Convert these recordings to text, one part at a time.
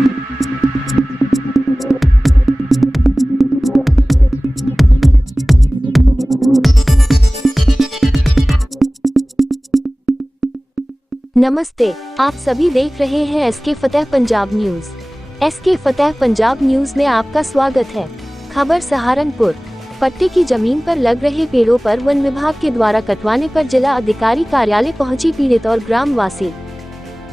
नमस्ते, आप सभी देख रहे हैं एसके फतेह पंजाब न्यूज। एसके फतेह पंजाब न्यूज में आपका स्वागत है। खबर सहारनपुर। पट्टे की जमीन पर लग रहे पेड़ों पर वन विभाग के द्वारा कटवाने पर जिला अधिकारी कार्यालय पहुंची पीड़ित और ग्रामवासी।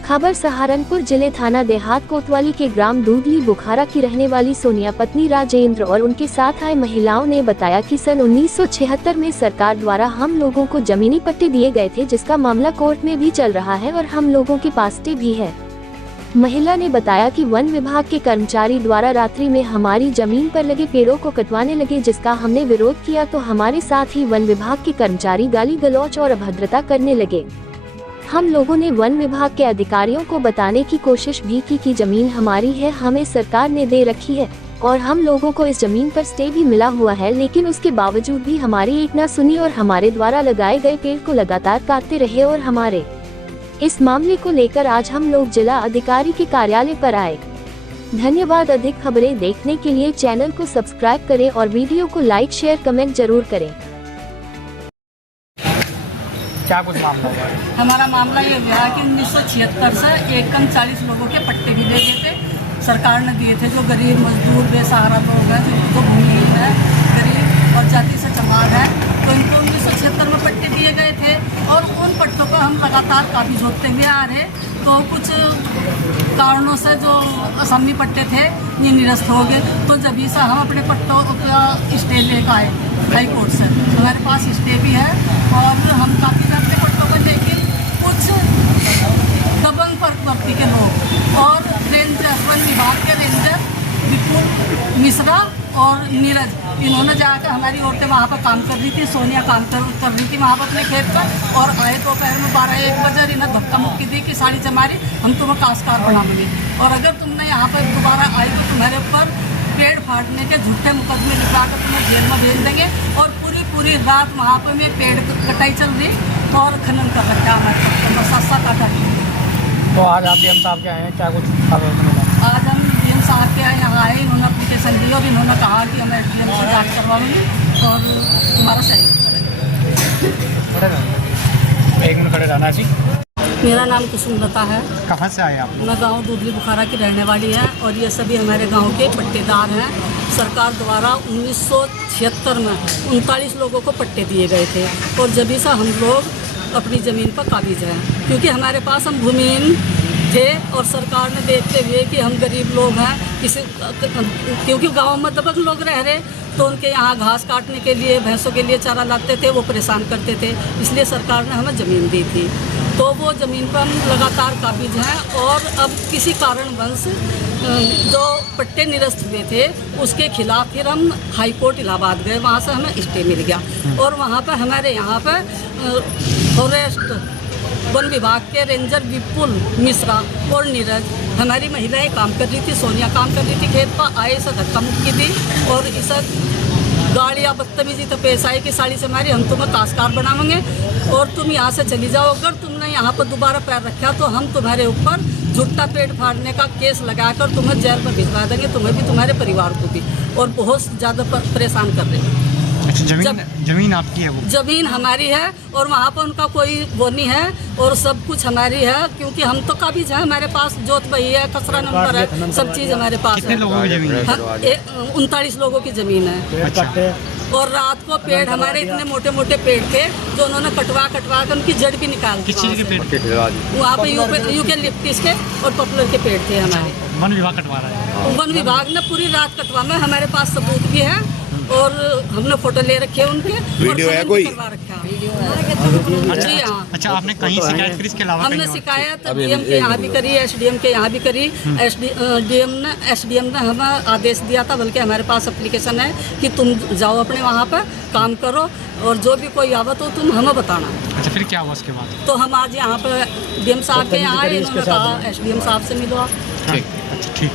खबर सहारनपुर जिले थाना देहात कोतवाली के ग्राम दूधली बुखारा की रहने वाली सोनिया पत्नी राजेंद्र और उनके साथ आए महिलाओं ने बताया कि सन 1976 में सरकार द्वारा हम लोगों को जमीनी पट्टे दिए गए थे, जिसका मामला कोर्ट में भी चल रहा है और हम लोगों के पास स्टे भी है। महिला ने बताया कि वन विभाग के कर्मचारी द्वारा रात्रि में हमारी जमीन पर लगे पेड़ों को कटवाने लगे, जिसका हमने विरोध किया तो हमारे साथ ही वन विभाग के कर्मचारी गाली गलौच और अभद्रता करने लगे। हम लोगों ने वन विभाग के अधिकारियों को बताने की कोशिश भी की कि जमीन हमारी है, हमें सरकार ने दे रखी है और हम लोगों को इस जमीन पर स्टे भी मिला हुआ है, लेकिन उसके बावजूद भी हमारी एक न सुनी और हमारे द्वारा लगाए गए पेड़ को लगातार काटते रहे और हमारे इस मामले को लेकर आज हम लोग जिला अधिकारी के कार्यालय पर आए। धन्यवाद। अधिक खबरें देखने के लिए चैनल को सब्सक्राइब करें और वीडियो को लाइक शेयर कमेंट जरूर करें। क्या कुछ मामला हुआ है? हमारा मामला ये हुआ कि 1976 से एकदम 40 लोगों के पट्टे भी दे दिए थे, सरकार ने दिए थे। जो गरीब मजदूर बेसहारा लोग हैं, जिनको भूमिहीन है, गरीब और जाति से चमार है, तो इनको 1976 में पट्टे दिए गए थे और उन पट्टों पर हम लगातार काबिज होते हुए आ रहे। तो कुछ कारणों से जो असमी पट्टे थे ये निरस्त हो गए, तो जब से हम अपने पट्टों का स्टे लेकर आए हाई कोर्ट से। हमारे पास स्टे भी है और हम काफ़ी अपने पट्टों पर, लेकिन कुछ दबंग प्रवृत्ति के लोग और रेंजर, वन विभाग के रेंजर विपुल मिश्रा और नीरज, इन्होंने जाकर हमारी औरतें वहाँ पर काम कर रही थी, सोनिया काम कर रही थी वहाँ पर अपने खेत पर, और आए दोपहर में 12-1 बजे इन्हें धक्का मुक्की दी कि साड़ी चमारी हम तुम्हें काश्तकार बनाएंगे और अगर तुमने यहाँ पर दोबारा आई तो तुम्हारे ऊपर पेड़ फाड़ने के झूठे मुकदमे लिखा कर तुम्हें जेल में भेज देंगे। और पूरी रात वहाँ पर में पेड़ कटाई चल रही और खनन कर रखा हमारे साथ काटा। तो आज आप डीएम साहब के आए हैं, क्या कुछ आवेदन मिला? आज हम डीएम साहब के यहाँ आए, इन्होंने एप्लीकेशन दी और इन्होंने कहा कि हमें डीएम से जाँच करवाएंगे और तुम्हारा सहयोग करेंगे। एक मिनट खड़े रहना जी। मेरा नाम कुसुमलता है। कहाँ से आए आप? मैं गांव दूधली बुखारा की रहने वाली है और ये सभी हमारे गांव के पट्टेदार हैं। सरकार द्वारा 1976 में 39 लोगों को पट्टे दिए गए थे और जब से हम लोग अपनी ज़मीन पर काबिज हैं, क्योंकि हमारे पास हम भूमिहीन थे और सरकार ने देखते हुए कि हम गरीब लोग हैं, क्योंकि गांव में दबंग लोग रह रहे, तो उनके यहाँ घास काटने के लिए, भैंसों के लिए चारा लाते थे, वो परेशान करते थे, इसलिए सरकार ने हमें ज़मीन दी थी। तो वो ज़मीन पर हम लगातार काबिज हैं और अब किसी कारणवश जो पट्टे निरस्त हुए थे उसके खिलाफ फिर हम हाई कोर्ट इलाहाबाद गए, वहाँ से हमें स्टे मिल गया और वहाँ पर हमारे यहाँ पर फॉरेस्ट वन विभाग के रेंजर विपुल मिश्रा और नीरज, हमारी महिलाएं काम कर रही थी, सोनिया काम कर रही थी खेत पर, आए से धक्का मुक्की दी और इस गाड़ियाँ बदतमीजी तो पेश आई कि साड़ी से मारी, हम तुम्हें काश्तकार बनाएंगे और तुम यहाँ से चली जाओ, अगर तुमने यहाँ पर दोबारा पैर रखा तो हम तुम्हारे ऊपर झूठा पेड़ फाड़ने का केस लगाकर तुम्हें जेल में भिजवा देंगे, तुम्हें भी तुम्हारे परिवार को भी, और बहुत ज़्यादा परेशान कर रहे हैं। अच्छा, जमीन आपकी है? वो जमीन हमारी है और वहाँ पर उनका कोई वो नहीं है और सब कुछ हमारी है, क्योंकि हम तो काबिज है, हमारे पास जोत बही है, खसरा नंबर है, सब चीज़ हमारे पास है। कितने लोगों की जमीन है? 39 लोगों की ज़मीन है। अच्छा। और रात को पेड़ हमारे इतने मोटे मोटे पेड़ थे जो उन्होंने कटवा कर उनकी जड़ भी निकाल दी। किस चीज़ के पेड़? वहाँ पे यूकेलिप्टस के और पॉपुलर के पेड़ थे हमारे। वन विभाग कटवा रहा है? वन विभाग ने पूरी रात कटवा में, हमारे पास सबूत भी है और हमने फोटो ले रखे हैं उनके, वीडियो है कोई? जी हाँ। अच्छा, आपने कहीं शिकायत फिर इसके अलावा? हमने शिकायत डीएम के यहाँ भी करी, एसडीएम के यहाँ भी करी। एसडीएम ने हमें आदेश दिया था, बल्कि हमारे पास एप्लीकेशन है कि तुम जाओ अपने वहाँ पर काम करो और जो भी कोई आवत हो तुम हमें बताना। अच्छा, फिर क्या हुआ उसके बाद? तो हम आज यहाँ पर डीएम साहब के यहाँ आए, इन्होंने कहा एसडीएम साहब से मिलो आप। ठीक। अच्छा, ठीक।